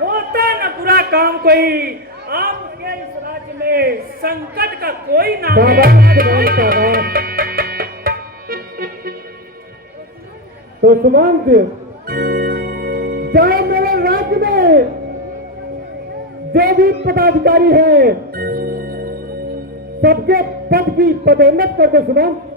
होता न बुरा काम कोई, आपके इस राज्य में संकट का कोई नाम नहीं। तो सुमंत, जाओ मेरे राज्य में जो भी पदाधिकारी है सबके पद की पदोन्नत कर दो Sumant.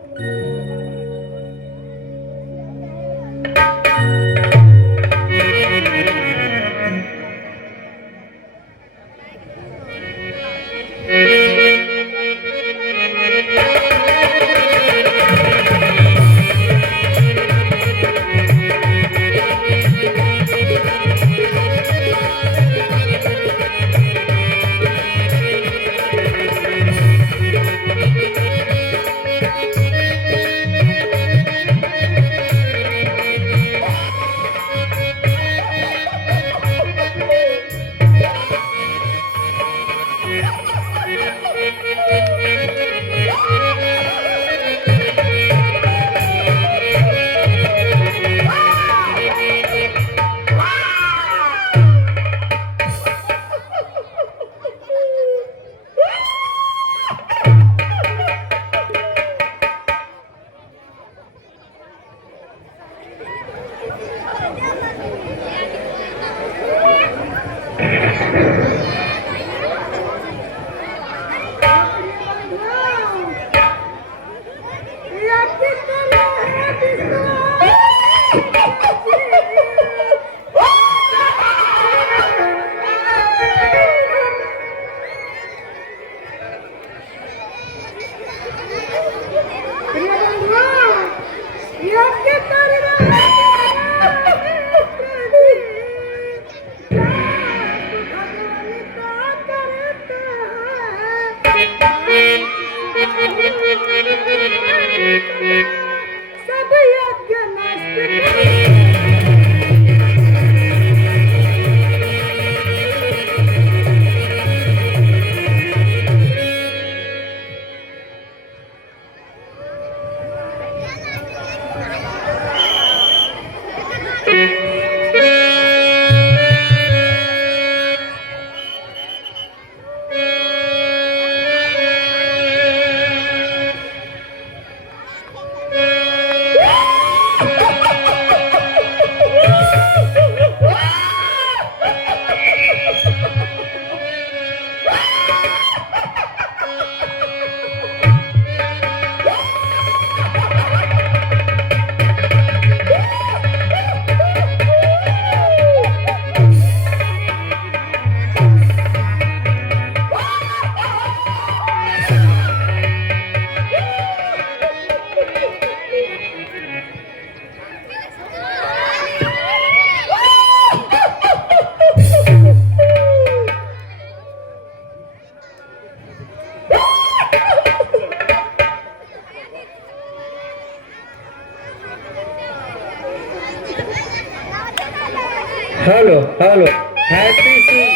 Hello hello, happy Singh,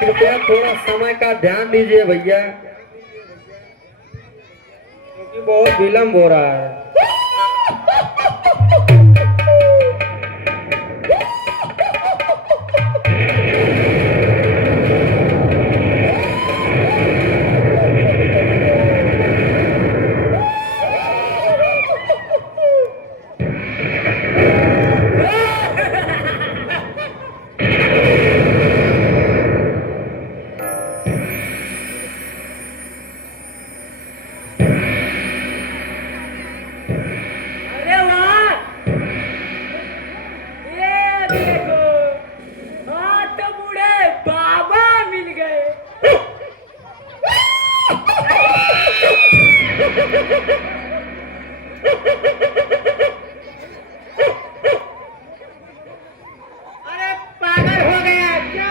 कृपया थोड़ा समय का ध्यान दीजिए भैया, क्योंकि बहुत विलम्ब हो रहा है। अरे वाह, ये देखो, हाथ बूढ़े बाबा मिल गए। अरे पागल हो गया क्या?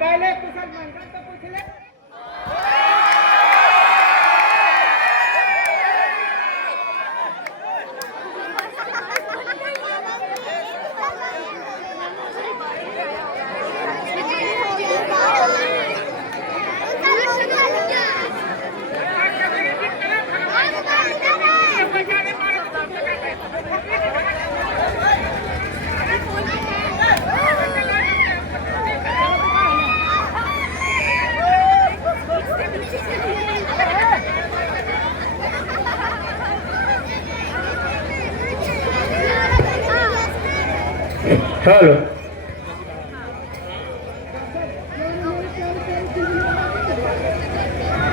पहले कुशल मंगल तो पूछ ले। हेलो।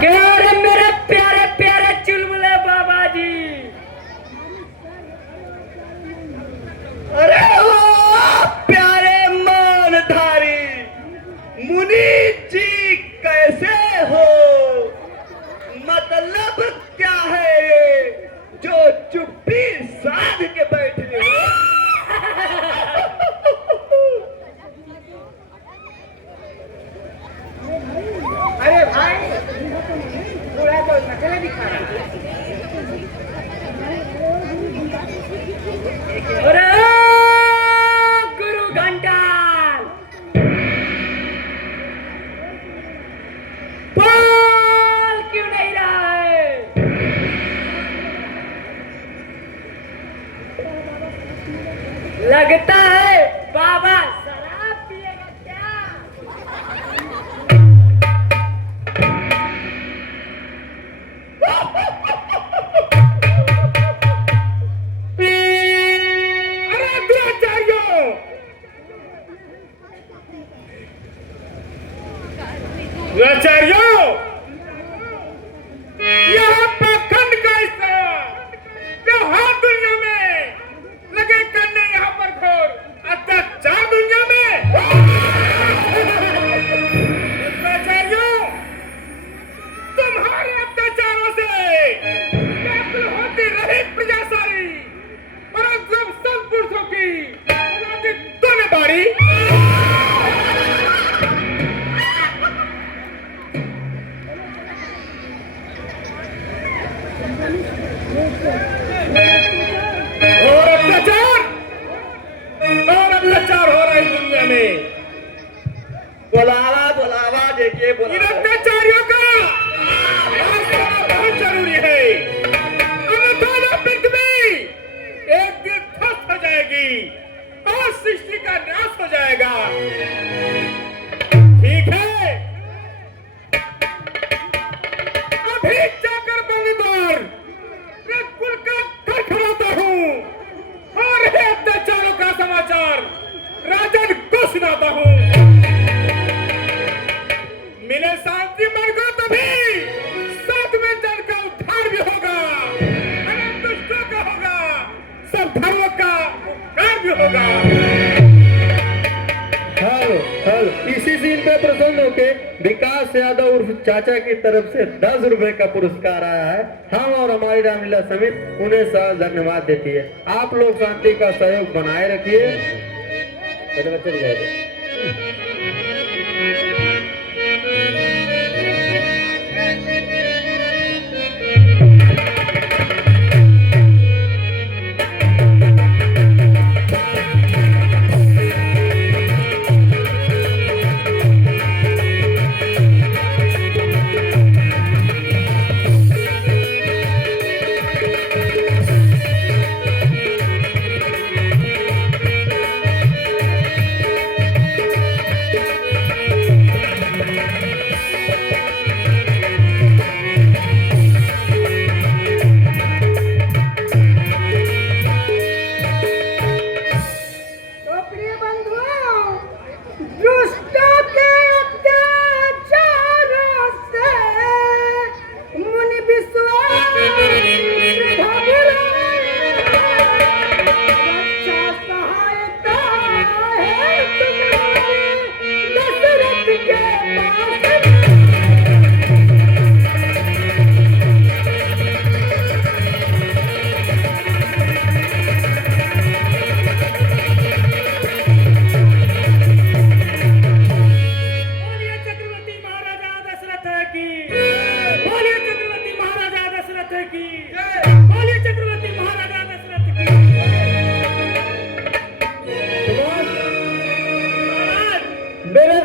क्या रे मेरे प्यारे प्यारे चुलबुले बाबा जी। अरे ओ प्यारे मानधारी मुनि जी, कैसे हो? मतलब क्या है ये जो चुप्पी साध के बैठे हो? अरे भाई पूरा तो नकल दिखा रहा है। अरे गुरु घंटाल, बोल क्यों नहीं रहा है? लगता है बाबा शराब पिएगा क्या? अरे दुराचार्यों, दुराचार्यों, यह पाखंड का हिस्सा त्योहार दुनिया में लगे करने यहाँ पर घोर अत्याचार दुनिया में। दुराचार्यों, तुम्हारे अत्याचारों से व्याकुल होती रही प्रजा सारी, परंतु जब संत पुरुषों की आजादी तूने बारी, और अत्याचार हो रहा है दुनिया में। बुलावा बुलावा देखिए, इन बुलावा। अत्याचारियों का नाश करना बहुत जरूरी है, अन्यथा पृथ्वी एक दिन ध्वस्त हो जाएगी और सृष्टि का नाश हो जाएगा। ठीक है, अभी जाकर बलिदान कुल का खड़खड़ाता हूँ और हे अत्याचारों का समाचार राजन को सुनाता हूँ। मिले शांति मन को तभी साथ में जन का उद्धार भी होगा, अनंत दुष्टों का होगा, सब धर्मों का उद्धार भी होगा। Hello hello. इसी सीन पे प्रसन्न होके विकास यादव उर्फ चाचा की तरफ से 10 रुपए का पुरस्कार आया है। हम और हमारी रामलीला समिति उन्हें सह धन्यवाद देती है। आप लोग शांति का सहयोग बनाए रखिए। बच्चे जाएगा।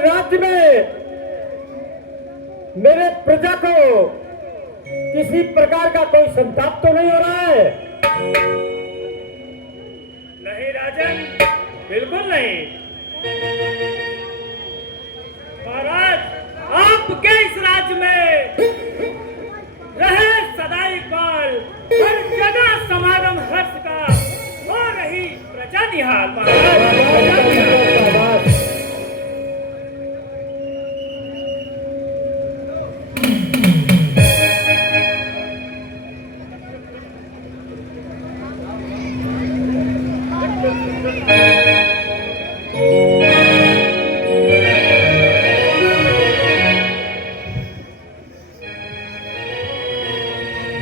राज्य में मेरे प्रजा को किसी प्रकार का कोई संताप तो नहीं हो रहा है? नहीं राजन, बिल्कुल नहीं। महाराज, आपके इस राज्य में रहे सदाई काल हर जगह समागम हर्ष का हो रही प्रजा निहाल। महाराज,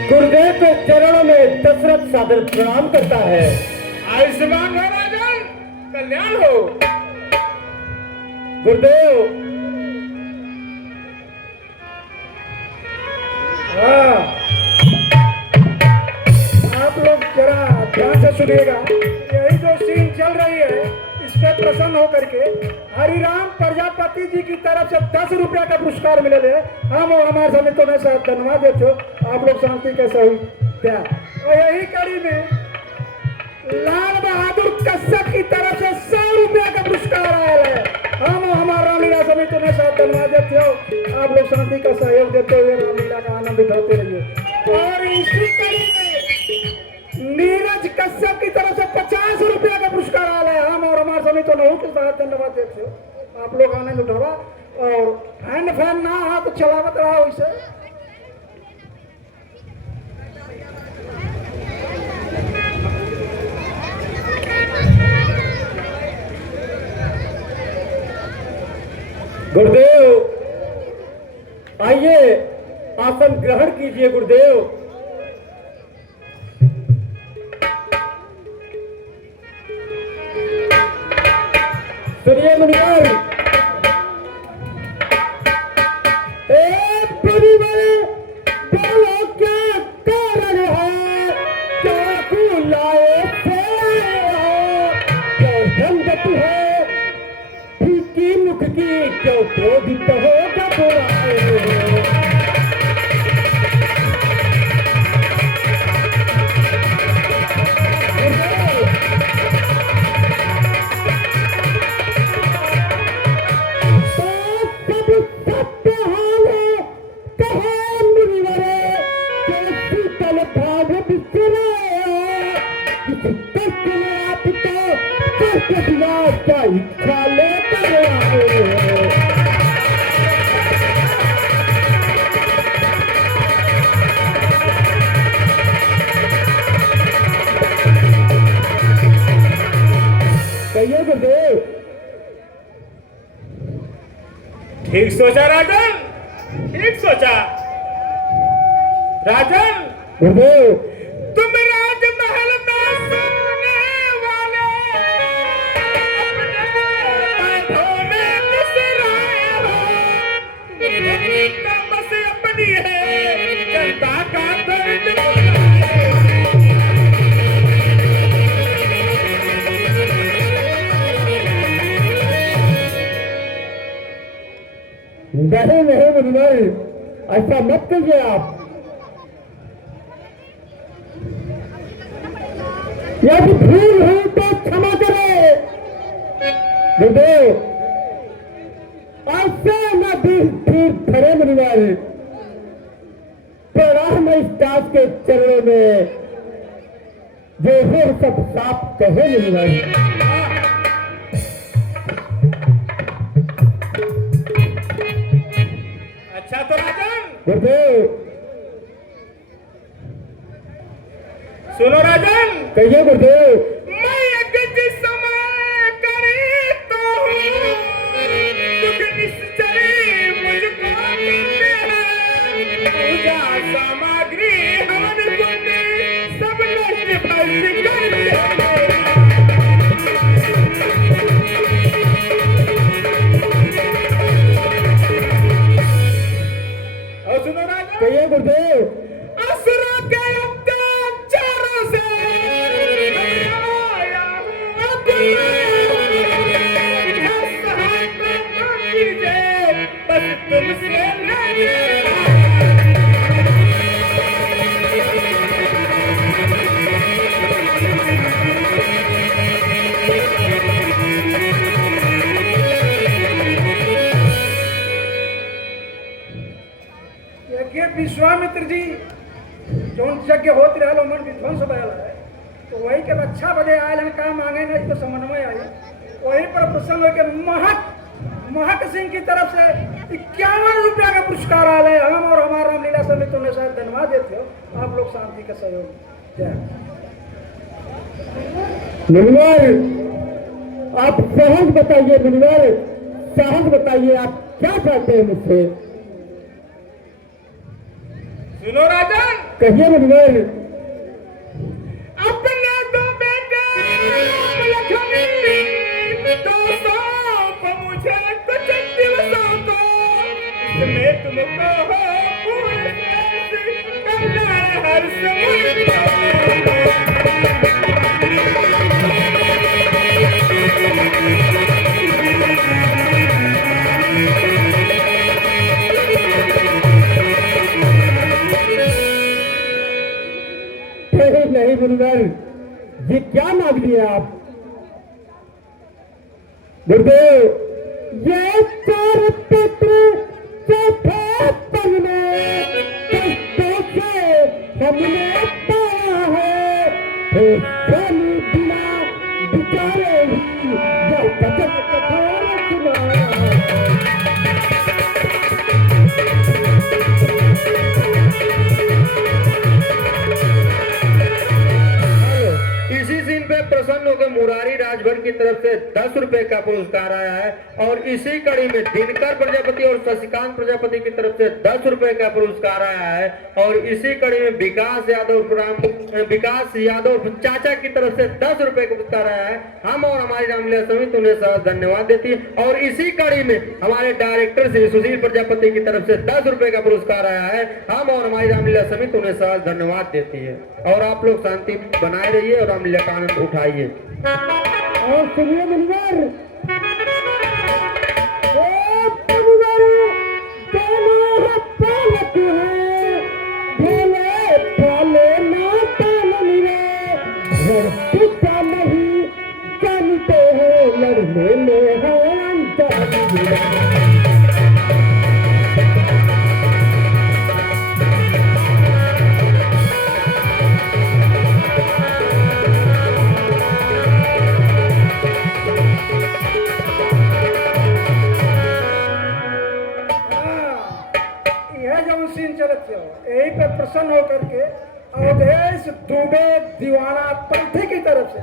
गुरुदेव के चरणों में दशरथ सादर प्रणाम करता है। आयुष्मान हो राजन, कल्याण हो। गुरुदेव, हाँ, आप लोग जरा ध्यान से सुनिएगा। यही जो सीन चल रही है, इस पे प्रसन्न होकर के हरिराम प्रजापति जी की तरफ से 10 रुपया का पुरस्कार मिले थे। हम और हमारे समिति ने साथ धन्यवाद देते हो। आप लोग शांति कैसे हुई क्या? और यही कड़ी में लाल बहादुर कश्यप की तरफ से 100 रुपया का पुरस्कार आया है। हम और हमारा रामलीला समिति ने साथ धन्यवाद देते हो। आप लोग शांति का सहयोग देते हुए रामलीला का आनंद उठाते रहिए। और इसी कड़ी में नीरज कश्यप की तरफ से 50 रुपया का पुरस्कार आया है। हम और हमारे समिति ने के साथ धन्यवाद देते हो। आप लोग आनंद उठावा और फैन ना हो तो चलावत रहा वैसे। गुरुदेव आइए, आसन ग्रहण कीजिए। गुरुदेव, सुनिए मुनिवर, बोलो क्या कारण है, चाकू लाए थे, क्या संगत है, फीकी मुख की क्यों क्रोधित हो घबराए। क्या इच्छा लेकर आए। कहिए गुरुदेव। ठीक सोचा राजन, ठीक सोचा। राजन, गुरुदेव, तुम राजमहल में सोने वाले अपने बातों में बिसराए हो। दुनिया का बस अपनी है, जनता का दर्द बुलाए। नहीं नहीं मुनिवर, ऐसा मत कीजिए आप। यदि भूल हुई तो क्षमा करे। गुरुदेव, ऐसे न फिर खड़े मुनिवर, प्रणाम इस दास के चरणों में, जो हो सब साफ कहे मुनिवर। अच्छा तो राजन, गुरुदेव, सुनो राजन, कहिए गुरुदेव। मैं एक जिस समय करे तो हूँ, दुख निश्चय मुझको देते हैं। पूजा सामग्री हवन कुंड सब नष्ट भस्म कर देते हैं। और सुनो राजन, कहिए गुरुदेव। असुरों के अत्याचारों से आया हूँ अब मैं, बस तुमसे विश्वामित्र जी जो यज्ञ होते रहे मन विध्वंस भयल है, तो वही के रक्षा बदे आयल हैं। काम मांगे नहीं तो समन्वय आई। वही पर प्रसन्न होकर महक सिंह की तरफ से 51 रुपया का पुरस्कार आया है। हम और हमारा रामलीला समिति ने शायद धन्यवाद देते हो। आप लोग शांति का सहयोग। जय मुनिवर, आप सहज बताइए मुनिवर, सहज बताइए आप क्या चाहते हैं मुझसे। सुनो राजन, कहिए मुनिवर। अपने दो बेटे लखनी तो सौंप मुझे कुछ दिवसों को, इसमें तुमको हो पूरे करना हर समय। नहीं मुनिवर, ये क्या मांग लिया आप। गुरुदेव, ये 4 पत्र चौथे पल में कष्टों से हमने पाया है, तो बलि बिना बिचारे ही यह वचन कठोर सुनाया। इसी सीन पे प्रसन्न होकर मुरारी राजभर की तरफ से 10 रुपए का पुरस्कार आया है और इसी कड़ी में दिनकर प्रजापति और शशिकांत प्रजापति की तरफ से 10 रुपए का पुरस्कार आया है और इसी कड़ी में विकास यादव चाचा की तरफ से 10 रुपए का पुरस्कार आया है। हम और हमारी रामलीला समिति उन्हें सहर्ष धन्यवाद देती है और इसी कड़ी में हमारे डायरेक्टर श्री सुशील प्रजापति की तरफ से 10 रुपए का पुरस्कार आया है। हम और हमारी रामलीला समिति उन्हें सहर्ष धन्यवाद देती है और आप लोग शांति बनाए रहिए और रामलीला का आनंद उठाइए। और सुनिए मुनिवर, दोनों पालक है, भोले भाले ना पालन रे, घर पिता नहीं जानते हो लड़ने में है अंतर। यही पे प्रसन्न होकर के अवधेश दुबे दीवाना पंथी की तरफ से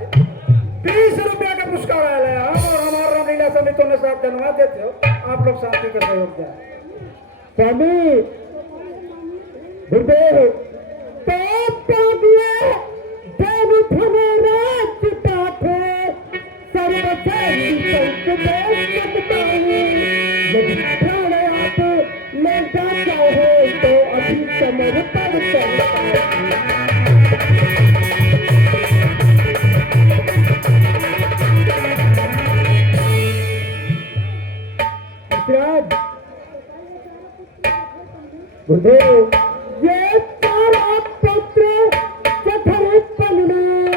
20 रुपया का पुरस्कार आया है। हम और हमारा रामलीला समिति ने साथ धन्यवाद देते हो, आप लोग शांति का सहयोग दें। स्वामी गुरुदेव, तो अभी समर पर गुरुदेव, ये 4 पत्र चठर पल में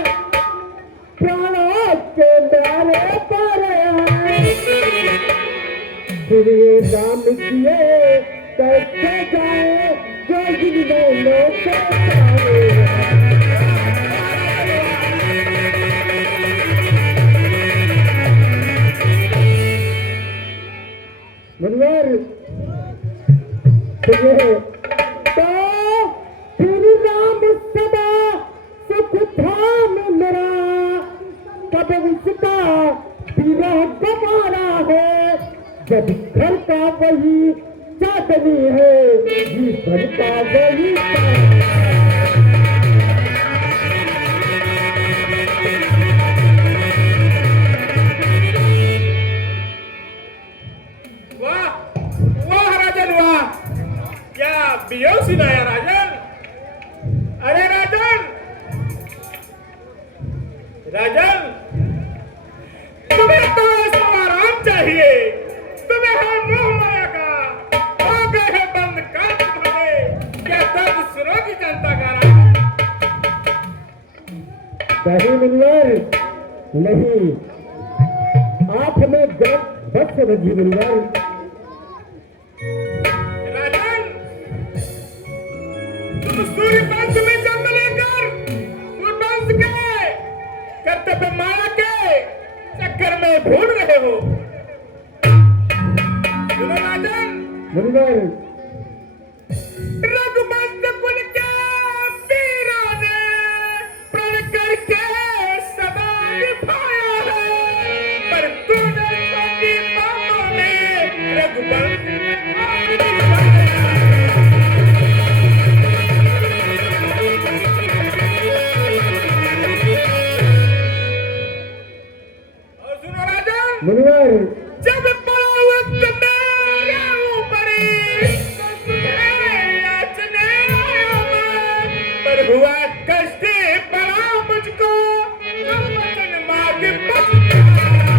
प्राणों के द्वारे पर श्री राम किए कैसे जाए जो जिन लोग मुनिवर सुनिए। तो श्री राम सदा सुख धाम मेरा, कब उसका विरह गवारा है, जब घर का वही चांदनी है, घर का वही बियो सुनाया राजन। अरे राजन, राजन, तुम्हें तो ऐसा आराम चाहिए, तुम्हें है मोह माया का, हो गए है बंद काट भरे, क्या दर्द सुनो की जनता का राजन। नहीं मुनिवर, नहीं, आप हमें गलत मत समझिए मुनिवर। सूर्यवंश में जन्म लेकर सूर्यवंश के कर्तव्य माया के चक्कर में भूल रहे हो। सुनो राजन, मुनिवर, रघुवंश कुल के वीरों ने प्रण करके सदा निभाया है, पर मुनिवर जब पड़ा वक्त मेरे ऊपर तो तुम्हें याचने आया मैं। पर हुआ कष्ट पड़ा मुझको जब वचन मांग पछताया।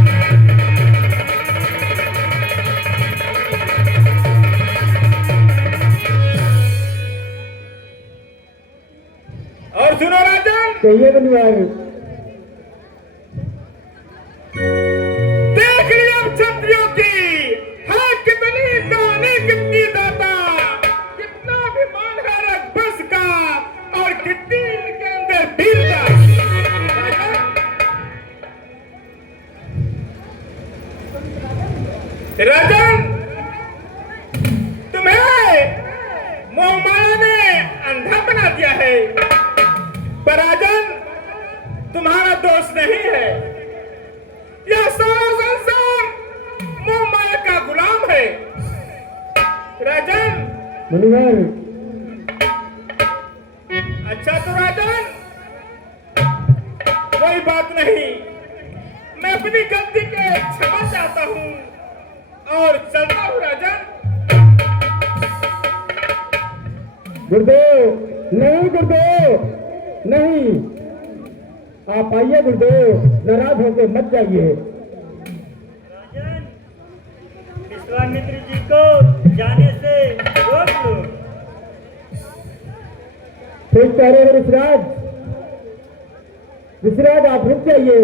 और सुनो राजन, कहिए मुनिवर। देख लिया क्षत्रियों की है कितनी दानी कितनी दाता, कितना अभिमान है रघुवंश का और कितनी इनके अंदर वीरता। राजन, तुम्हें मोहमाया ने अंधा बना दिया है, पर राजन तुम्हारा दोष नहीं है। यह सारा संसार मोह माया का गुलाम है। राजन, मुनिवर अच्छा तो राजन कोई बात नहीं, मैं अपनी गलती के क्षमा चाहता हूँ और चलता हूँ। राजन, गुरुदेव, नहीं गुरुदेव, नहीं, आप आइए गुरुदेव, नाराज होकर मत जाइए। राजन, विश्वामित्र जी को जाने से रोक लो। ठीक कह रहे हो ऋषिराज। ऋषिराज आप रुक जाइए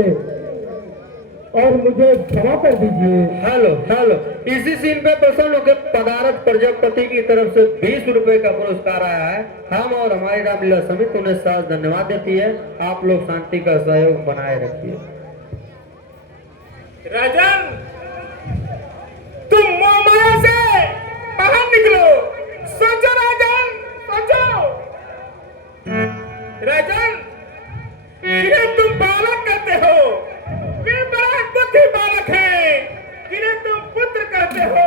और मुझे क्षमा कर दीजिए। हेलो हेलो, इसी सीन पे प्रसन्न होकर पदारथ प्रजापति की तरफ से 20 रुपए का पुरस्कार आया है। हम और हमारी रामलीला समिति उन्हें साथ धन्यवाद देती है। आप लोग शांति का सहयोग बनाए रखिए। राजन, तुम मोह माया से बाहर निकलो। सोचो राजन, सोचो। राजन, जिन्हें तुम बालक कहते हो वे बड़ा बुद्धि बालक है, जिन्हें तुम पुत्र कहते हो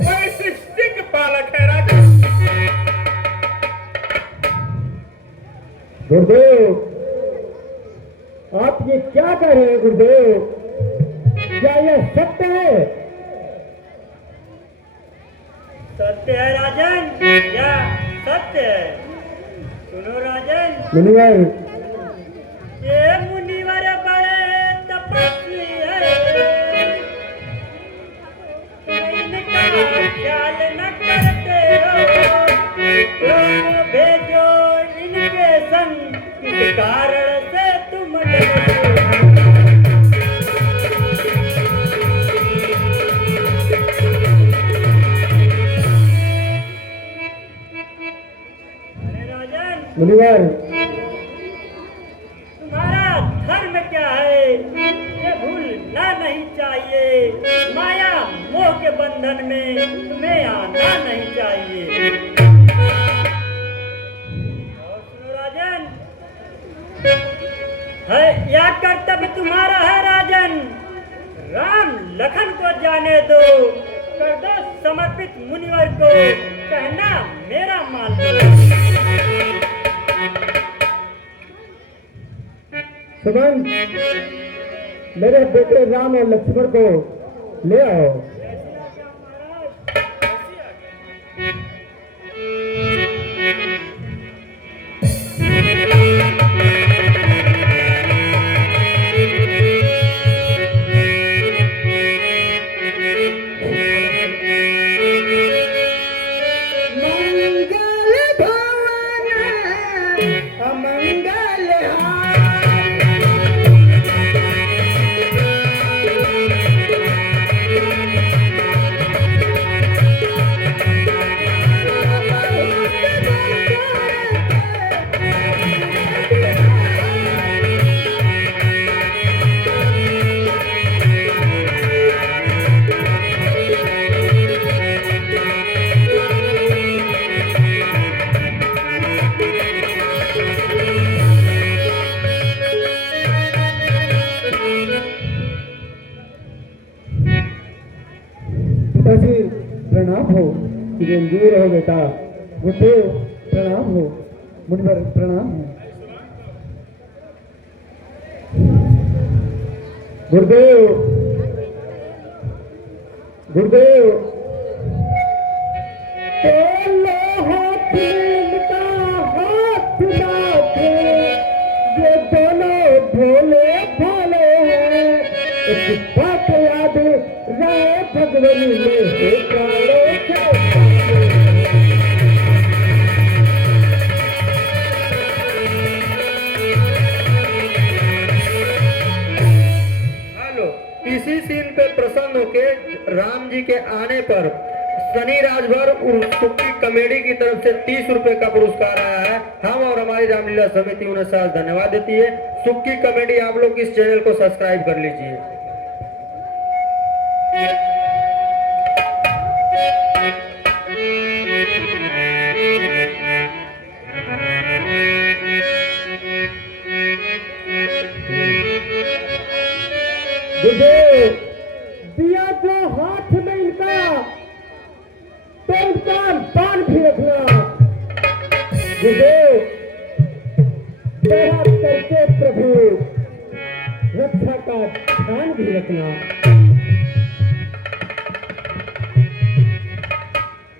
वही सृष्टि के बालक है। राजन, गुरुदेव, आप ये क्या कह रहे हैं गुरुदेव? क्या यह सत्य है? सत्य है राजन, क्या सत्य है? सुनो राजन, मुनिवर, ये मुनिवर बड़े तपस्वी है, इनका ख्याल न करते हो, तो भेजो इनके संग, किस कारण से तुम डरते हो? अरे राजन, मुनिवर, तुम्हारा धर्म क्या है ये भूलना नहीं चाहिए। माया मोह के बंधन में तुम्हें आना नहीं चाहिए। और सुनो राजन, है यह कर्तव्य तुम्हारा है राजन। राम लखन को जाने दो, कर दो समर्पित मुनिवर को, कहना मेरा मान लो। सुमन, मेरे बेटे राम और लक्ष्मण को ले आओ। पिताजी प्रणाम हो, चिरंजीव रहो बेटा। गुरुदेव प्रणाम हो, मुनिवर प्रणाम हो। गुरुदेव गुरुदेव तेलो हाथ इनका हाथ लाथे, ये दोनों भोले भोले हैं। एक बात याद रहे भगवान में काले हेलो, इसी सीन पे प्रसन्न होके राम जी के आने पर शनि राजभर उर्फ सुक्की कॉमेडी की तरफ से 30 रुपए का पुरस्कार आया है। हम और हमारी रामलीला समिति उन्हें साथ धन्यवाद देती है। सुक्की कॉमेडी आप लोग इस चैनल को सब्सक्राइब कर लीजिए। गुरुदेव दिया जो हाथ में इनका तो इनका बाण भी रखना। गुरुदेव दया करके प्रभु रक्षा का ध्यान भी रखना।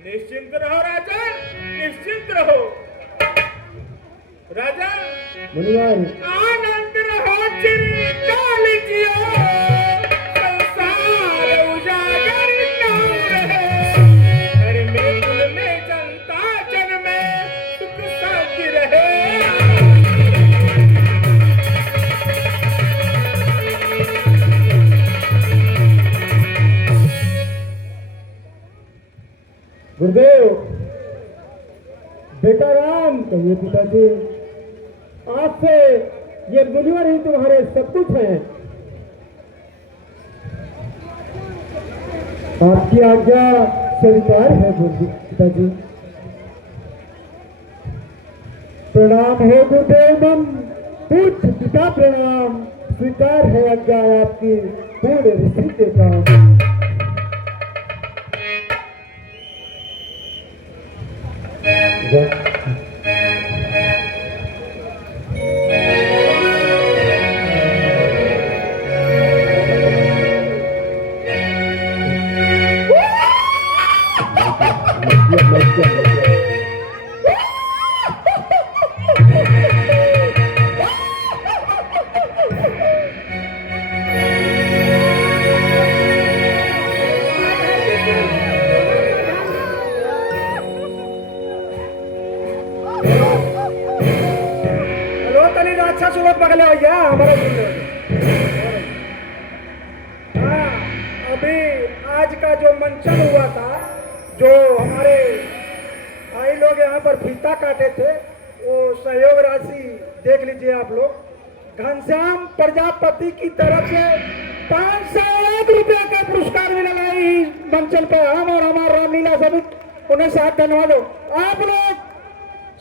निश्चिंत रहो राजन, निश्चिंत रहो राजन। मुनिवर आनंद रहो चिरकाल जियो, संसार उजागर नाम रहे। घर में कुल में जनता जन में सुख शांति रहे। गुरुदेव बेटा राम कहिए पिताजी, आज से ये मुनिवर ही तुम्हारे सब कुछ हैं। आपकी आज्ञा स्वीकार है पिताजी। प्रणाम हो गुरुदेव मम पूज्य पिता प्रणाम। स्वीकार है आज्ञा आपकी पूर्ण ऋषि के काम। हेलो तनी अच्छा सुबह पगले हो गया हमारा सुन लो। हाँ, अभी आज का जो मंचन हुआ था, जो हमारे भाई लोग यहाँ पर फीता काटे थे, वो सहयोग राशि देख लीजिए आप लोग। घनश्याम प्रजापति की तरफ से 501 रुपये का पुरस्कार मिला है इस मंचन पर। हम और हमारा रामलीला समिति उन्हें साथ धन्यवाद हो। आप लोग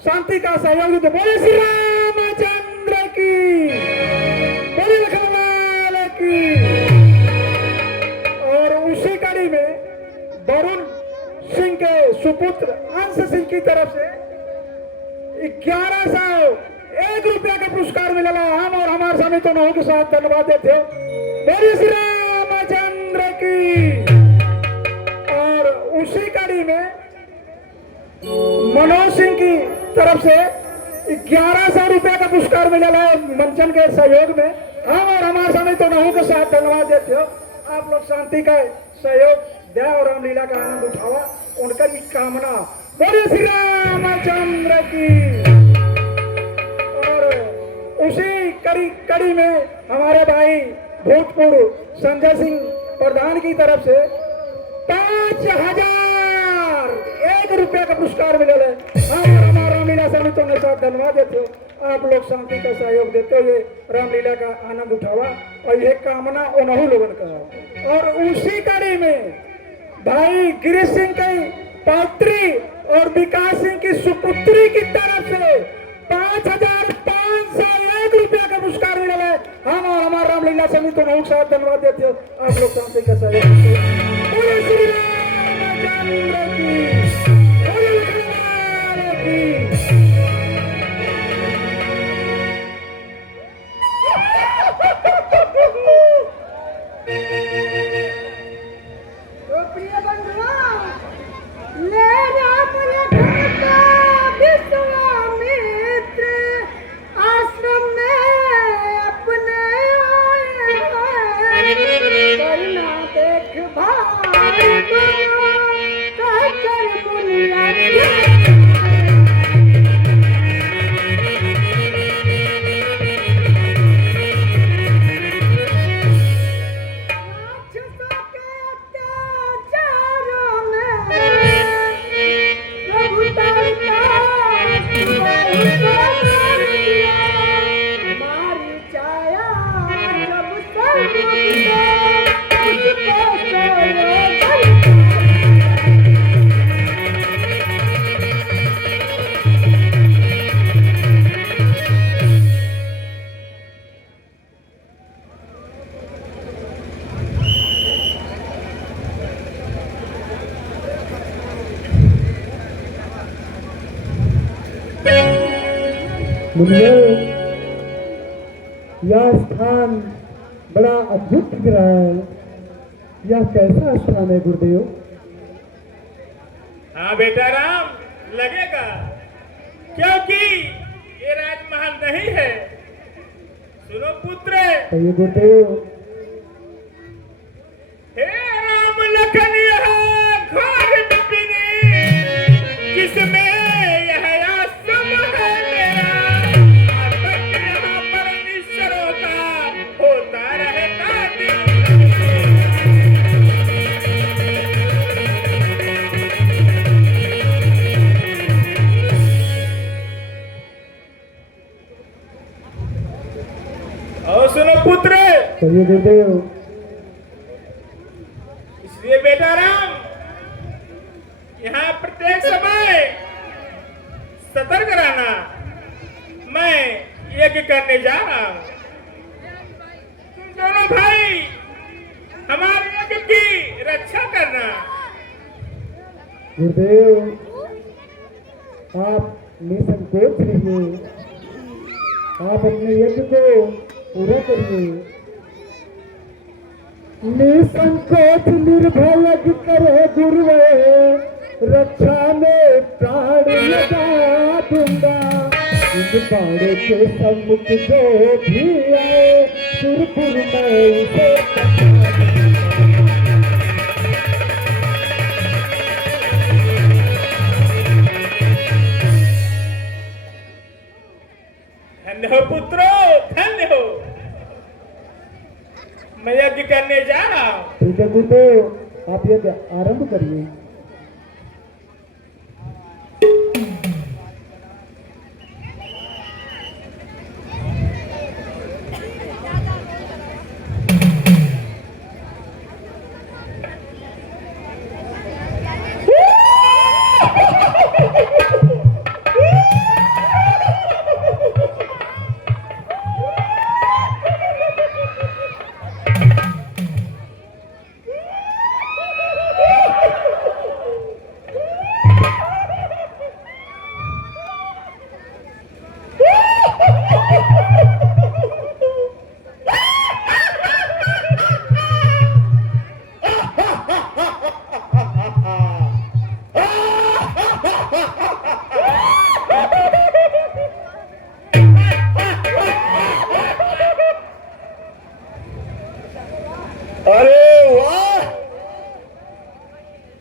शांति का सहयोग दो। बोले श्री रामचंद्र की, बोले लखनलाल की। और उसी कड़ी में वरुण सिंह के सुपुत्र अंश सिंह की तरफ से 1101 रुपया का पुरस्कार मिला है। हम और हमारे समिति नौ के साथ धन्यवाद देते हो। बोले श्री रामचंद्र की। और उसी कड़ी में मनोज सिंह की तरफ से 1100 रुपया का पुरस्कार मिला है मंचन के सहयोग में। हम और हमारे समिति नौ के साथ धन्यवाद देते हो। आप लोग शांति का सहयोग दया और रामलीला का आनंद उठावा, उनका की कामना। बोले श्री रामचंद्र की। और उसी कड़ी में हमारे भाई भूतपूर्व संजय सिंह प्रधान की तरफ से 5001 रुपया का पुरस्कार मिले है। हम और हमारा रामलीला समिति ने साथ धन्यवाद देते हो। आप लोग शांति का सहयोग देते हुए रामलीला का आनंद उठावा, और यह कामना उन्हीं लोगों का। और उसी कड़ी में भाई गिरीश सिंह की पौत्री और विकास सिंह की सुपुत्री की तरफ से 5501 रुपया का पुरस्कार मिला है। हम और हमारा रामलीला समिति को साथ धन्यवाद देते हो। आप लोग शांति का सहयोग देते हो। बोले श्री रामचंद्र की, बोले लखनलाल की। तो प्रिय भाई कहकर मुनिया मुनिया, यह स्थान बड़ा अद्भुत दिख रहा है। यह कैसा स्थान है गुरुदेव? हाँ बेटा राम, लगेगा, क्योंकि ये राजमहल नहीं है। सुनो पुत्र, कहिए गुरुदेव। हे राम लखन यहाँ घोर विपिनी, जिसमें यह आश्रम है मेरा। आतंक यहाँ पर निश्चरों का होता रहता दिन। और सुनो पुत्र, कहिए गुरुदेव। इसलिए बेटा राम, यहाँ प्रत्येक समय सतर्क रहना। मैं यज्ञ करने जा रहा हूँ। तुम दोनों भाई हमारे यज्ञ की रक्षा करना। गुरुदेव, आप निसंकोच रहिए। आप अपने यज्ञ को पूरा करिए। निसंकोच निर्भय यज्ञ करे गुरुवे, रक्षा में प्राण लगा दूंगा। इन बाड़े के सम्मुख जो भी आए, सुरपुर में उसे पकड़ा दूंगा। धन्य हो पुत्रो, धन्य हो। मैं यज्ञ करने जा रहा हूँ। ठीक है गुरुदेव, आप यज्ञ आरंभ करिए। अरे वाह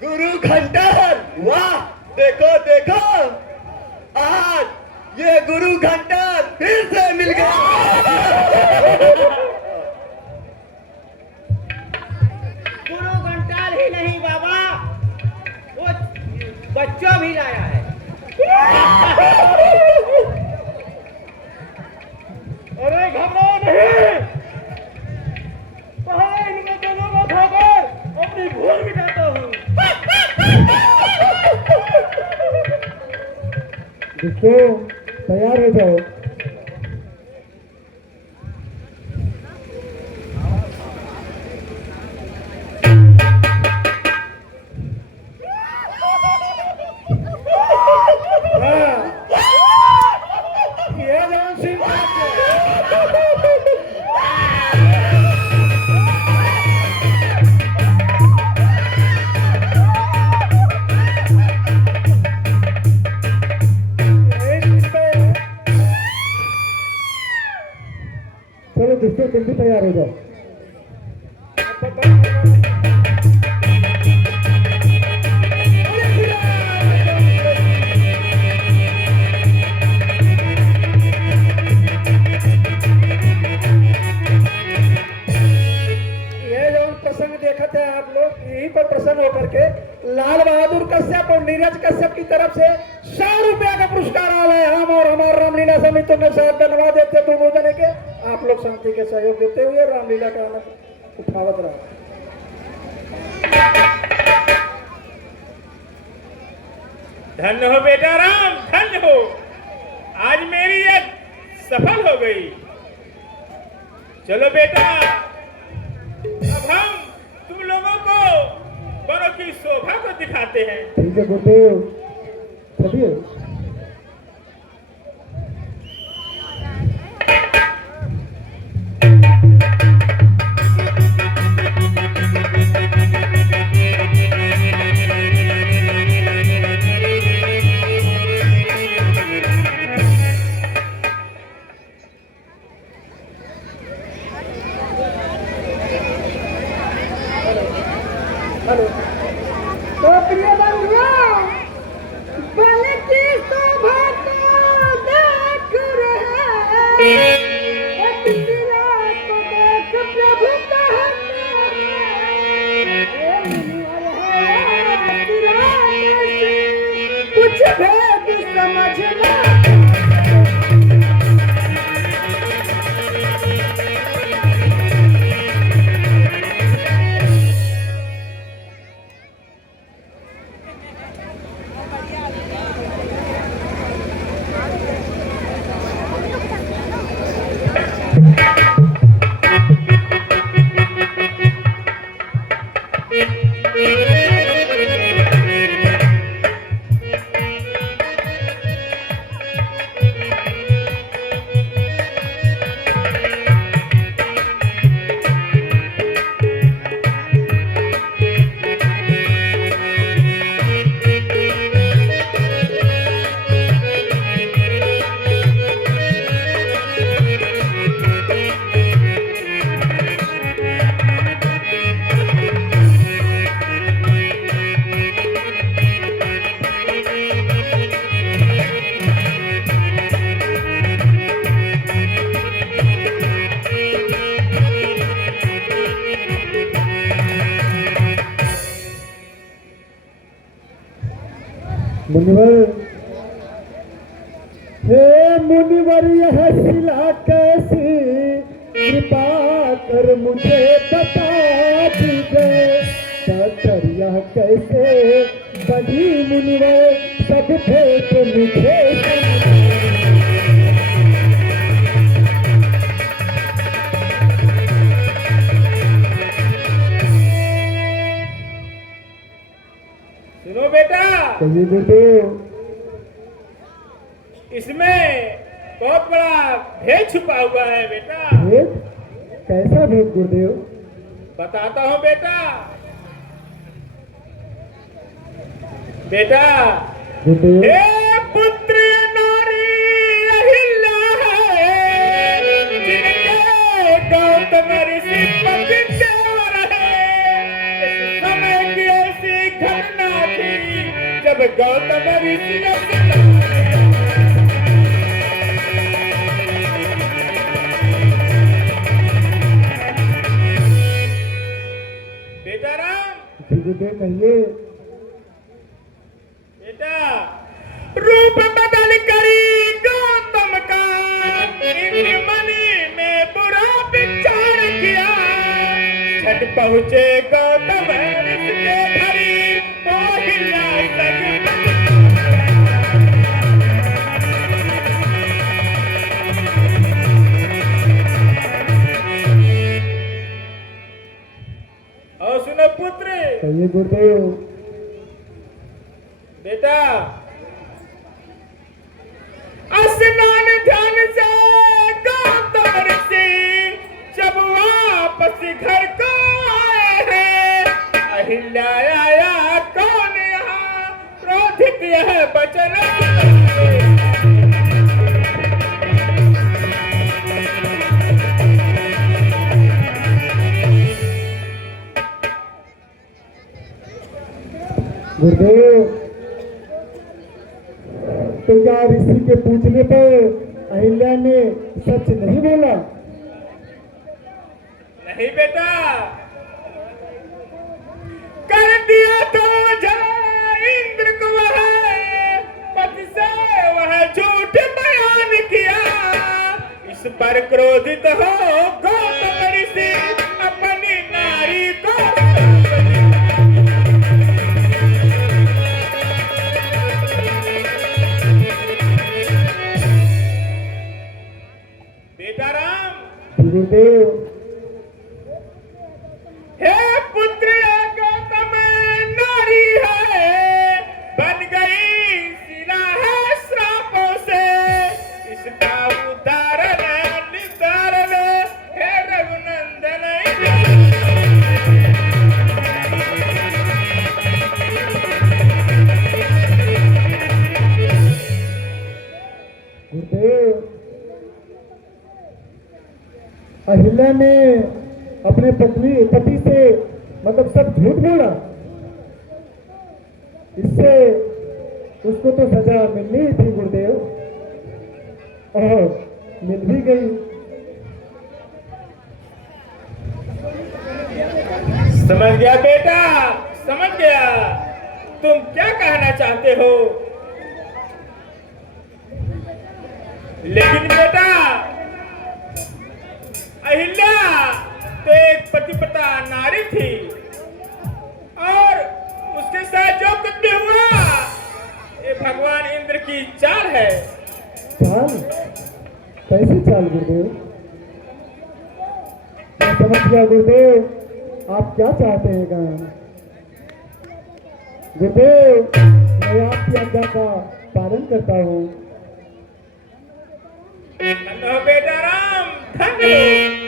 गुरु घंटर, वाह, देखो देखो, आज ये गुरु घंटर फिर से मिल गया। गुरु घंटाल ही नहीं बाबा, वो बच्चों भी लाया है। अरे घबराओ नहीं, इनमें दोनों को खाकर अपनी भूल मिटाता हूँ। देखो, तैयार हो जाओ। ये जवान सिंह देखे थे आप लोग यहीं पर प्रसन्न होकर के लाल बहादुर कश्यप और नीरज कश्यप की तरफ से 100 रुपया का पुरस्कार आ रहा है। हम और हमारे रामलीला समिति में साथ धन्यवाद देते दोनों जने के। आप लोग शांति के सहयोग देते हुए रामलीला का आनंद उठावत रहा। धन्य हो बेटा राम, धन्य हो। आज मेरी ये सफल हो गई। चलो बेटा, अब हम तुम लोगों को बड़ों की शोभा को दिखाते हैं। ठीक है गुरुदेव, चलिए। हेलो तो प्रिय बंधुओं, बल की शोभा को देख रहे एक सिरा को देख प्रभु कहते हैं कुछ भेद समझना। मुनिवर, हे मुनिवर, यह शिला कैसी कृपा कर मुझे बता दीजिए। पत्थर यह कैसे बनी मुनिवर, सब भेद मुझे सुनो बेटा, कहिए गुरुदेव। इसमें बहुत बड़ा भेद छुपा हुआ है बेटा। भेद? कैसा भेद गुरुदेव? बताता हूँ बेटा। बेटा, गुरुदेव, हे पुत्र नारी अहिल्या है, जिनके गौतम ऋषि पति देवर है। इस समय की ऐसी घटना थी जब गौतम ऋषि बेटा राम, गुरुदेव कहिए। बेटा, रूप बदल करी गौतम का इनकी मनी में बुरा विचार किया। छठ पहुँचे गौतम ऋषि के घरी, अहिल्या सग और सुनो पुत्र। कहिए गुरुदेव। बेटा, स्नान ध्यान से गौतम ऋषि जब वापस घर को आए हैं, अहिल्या आया कौन यहाँ क्रोधित यह बचन। गुरुदेव, तो क्या ऋषि के पूछने पर अहिल्या ने सच नहीं बोला? नहीं बेटा, अहिल्या ने अपने पति से मतलब सब झूठ बोला, इससे उसको तो सजा मिलनी ही थी गुरुदेव, और मिल भी गई। समझ गया बेटा, समझ गया तुम क्या कहना चाहते हो। लेकिन बेटा, अहिल्या तो एक पतिव्रता नारी थी, और उसके साथ जो कुछ भी हुआ ये भगवान इंद्र की चाल है। चाल? कैसी चाल गुरुदेव? मैं समझ गया गुरुदेव, आप क्या चाहते हैं गान? गुरुदेव, मैं आपकी आज्ञा का पालन करता हूँ। धन्य हो बेटा राम, धन्य हो।